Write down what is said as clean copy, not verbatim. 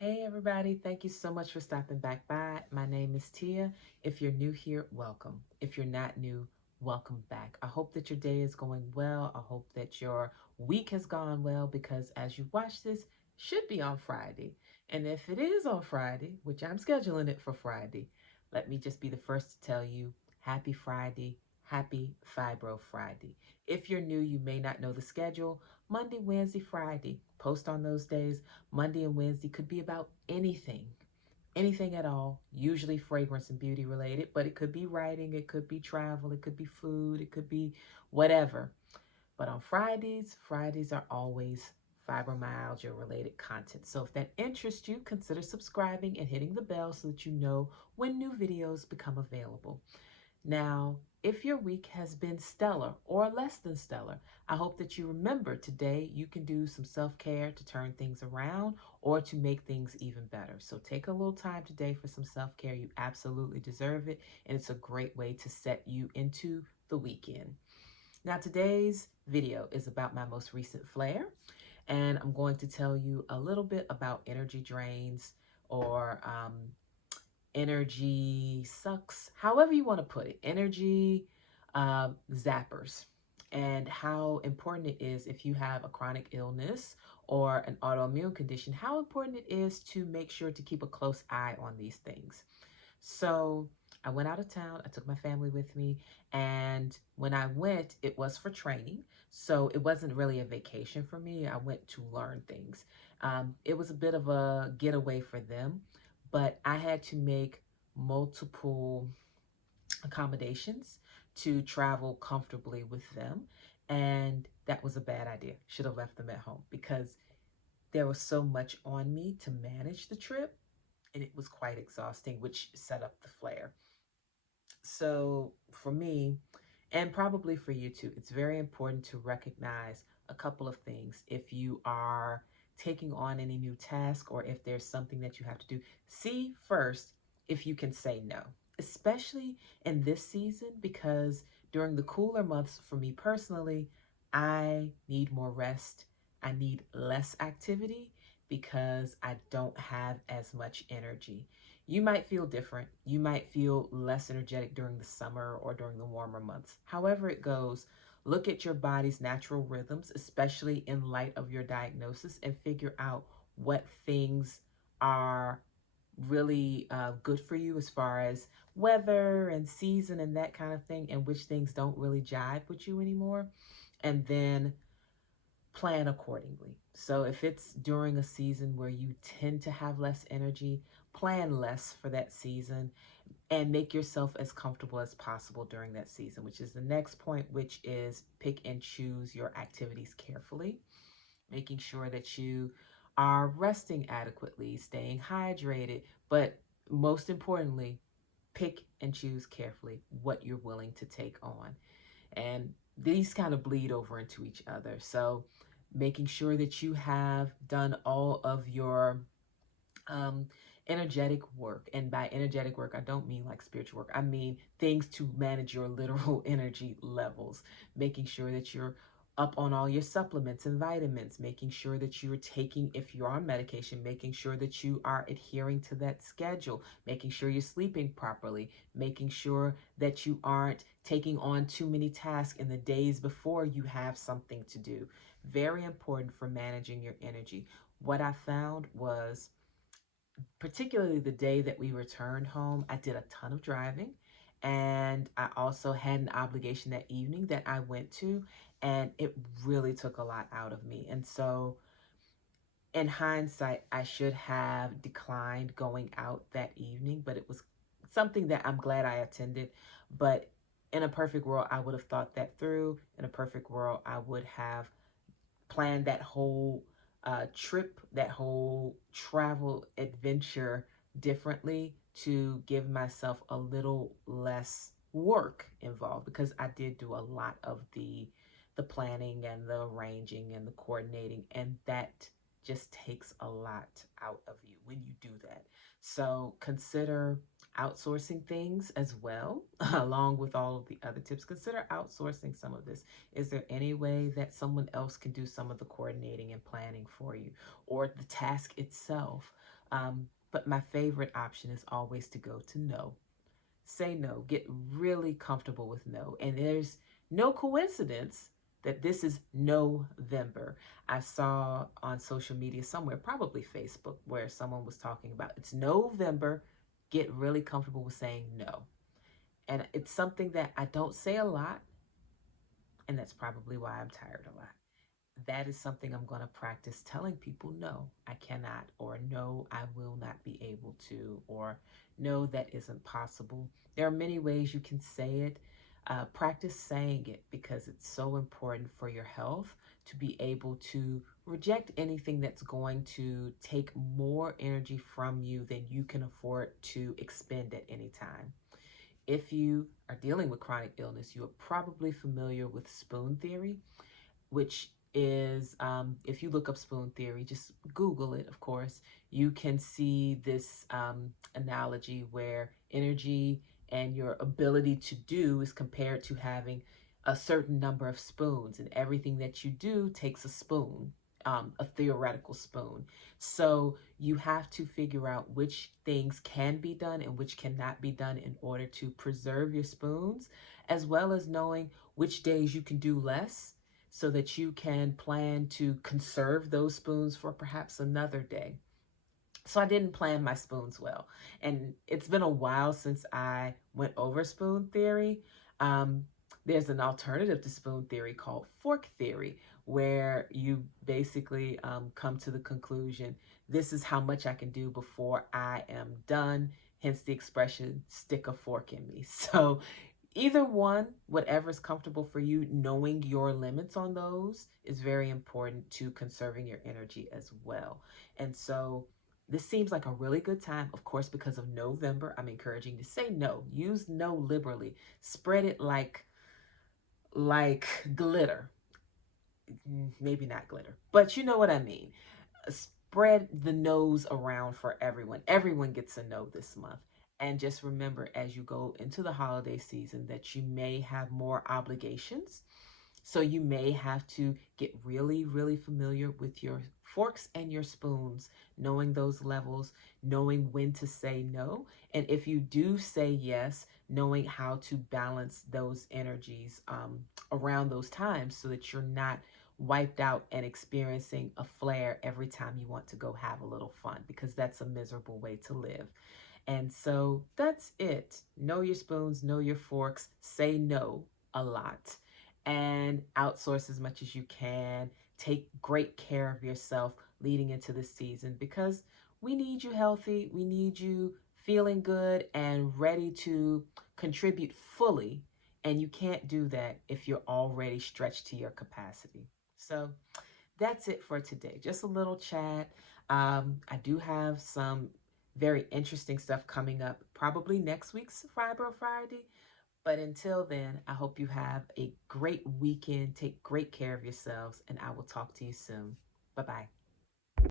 Hey everybody, thank you so much for stopping back by. My name is Tia. If you're new here, welcome. If you're not new, welcome back. I hope that your day is going well. I hope that your week has gone well because as you watch this, should be on Friday. And if it is on Friday, which I'm scheduling it for Friday, let me just be the first to tell you happy Friday, happy Fibro Friday. If you're new, you may not know the schedule. Monday, Wednesday, Friday. Post on those days. Monday and Wednesday could be about anything at all, usually fragrance and beauty related, but it could be writing, it could be travel, it could be food, it could be whatever. But on Fridays are always fibromyalgia related content. So if that interests you, consider subscribing and hitting the bell so that you know when new videos become available. Now, if your week has been stellar or less than stellar, I hope that you remember today you can do some self-care to turn things around or to make things even better. So take a little time today for some self-care. You absolutely deserve it, and it's a great way to set you into the weekend. Now, today's video is about my most recent flare, and I'm going to tell you a little bit about energy drains or energy sucks, however you want to put it, energy zappers, and how important it is if you have a chronic illness or an autoimmune condition, how important it is to make sure to keep a close eye on these things. So I went out of town, I took my family with me, and when I went, it was for training. So it wasn't really a vacation for me. I went to learn things. It was a bit of a getaway for them, but I had to make multiple accommodations to travel comfortably with them. And that was a bad idea. Should have left them at home because there was so much on me to manage the trip, and it was quite exhausting, which set up the flare. So for me, and probably for you too, it's very important to recognize a couple of things. If you are taking on any new task or if there's something that you have to do, see first if you can say no, especially in this season, because during the cooler months, for me personally, I need more rest. I need less activity because I don't have as much energy. You might feel different. You might feel less energetic during the summer or during the warmer months. However it goes, look at your body's natural rhythms, especially in light of your diagnosis, and figure out what things are really good for you as far as weather and season and that kind of thing, and which things don't really jive with you anymore. And then plan accordingly. So if it's during a season where you tend to have less energy, plan less for that season and make yourself as comfortable as possible during that season, which is the next point, which is pick and choose your activities carefully, making sure that you are resting adequately, staying hydrated, but most importantly, pick and choose carefully what you're willing to take on. And these kind of bleed over into each other. So making sure that you have done all of your um, energetic work. And by energetic work, I don't mean like spiritual work. I mean things to manage your literal energy levels, making sure that you're up on all your supplements and vitamins, making sure that you're taking, if you're on medication, making sure that you are adhering to that schedule, making sure you're sleeping properly, making sure that you aren't taking on too many tasks in the days before you have something to do. Very important for managing your energy. What I found was, particularly the day that we returned home, I did a ton of driving. And I also had an obligation that evening that I went to, and it really took a lot out of me. And so, in hindsight, I should have declined going out that evening, but it was something that I'm glad I attended. But in a perfect world, I would have thought that through. In a perfect world, I would have planned that whole trip, that whole travel adventure differently to give myself a little less work involved, because I did do a lot of the planning and the arranging and the coordinating, and that just takes a lot out of you when you do that. So consider outsourcing things as well, along with all of the other tips. Consider outsourcing some of this. Is there any way that someone else can do some of the coordinating and planning for you, or the task itself? But my favorite option is always to go to no. Say no. Get really comfortable with no. And there's no coincidence that this is NO-vember. I saw on social media somewhere, probably Facebook, where someone was talking about it's NO-vember. Get really comfortable with saying no. And it's something that I don't say a lot, and that's probably why I'm tired a lot. That is something I'm going to practice telling people no, I cannot, or no, I will not be able to, or no, that isn't possible. There are many ways you can say it. Practice saying it because it's so important for your health to be able to reject anything that's going to take more energy from you than you can afford to expend at any time. If you are dealing with chronic illness, you are probably familiar with spoon theory, which is, if you look up spoon theory, just Google it, of course, you can see this analogy where energy and your ability to do is compared to having a certain number of spoons, and everything that you do takes a spoon, a theoretical spoon. So you have to figure out which things can be done and which cannot be done in order to preserve your spoons, as well as knowing which days you can do less so that you can plan to conserve those spoons for perhaps another day. So I didn't plan my spoons well. And it's been a while since I went over spoon theory. Um, there's an alternative to spoon theory called fork theory, where you basically come to the conclusion, this is how much I can do before I am done. Hence the expression, stick a fork in me. So either one, whatever's comfortable for you, knowing your limits on those is very important to conserving your energy as well. And so this seems like a really good time, of course, because of NO-vember. I'm encouraging you to say no. Use no liberally. Spread it like glitter. Maybe not glitter, but you know what I mean. Spread the no's around for everyone. Everyone gets a no this month. And just remember as you go into the holiday season that you may have more obligations. So you may have to get really, really familiar with your forks and your spoons, knowing those levels, knowing when to say no. And if you do say yes, knowing how to balance those energies around those times so that you're not wiped out and experiencing a flare every time you want to go have a little fun, because that's a miserable way to live. And so that's it. Know your spoons, know your forks, say no a lot, and outsource as much as you can. Take great care of yourself leading into the season, because we need you healthy. We need you feeling good and ready to contribute fully. And you can't do that if you're already stretched to your capacity. So that's it for today. Just a little chat. I do have some very interesting stuff coming up, probably next week's Fibro Friday. But until then, I hope you have a great weekend. Take great care of yourselves, and I will talk to you soon. Bye-bye.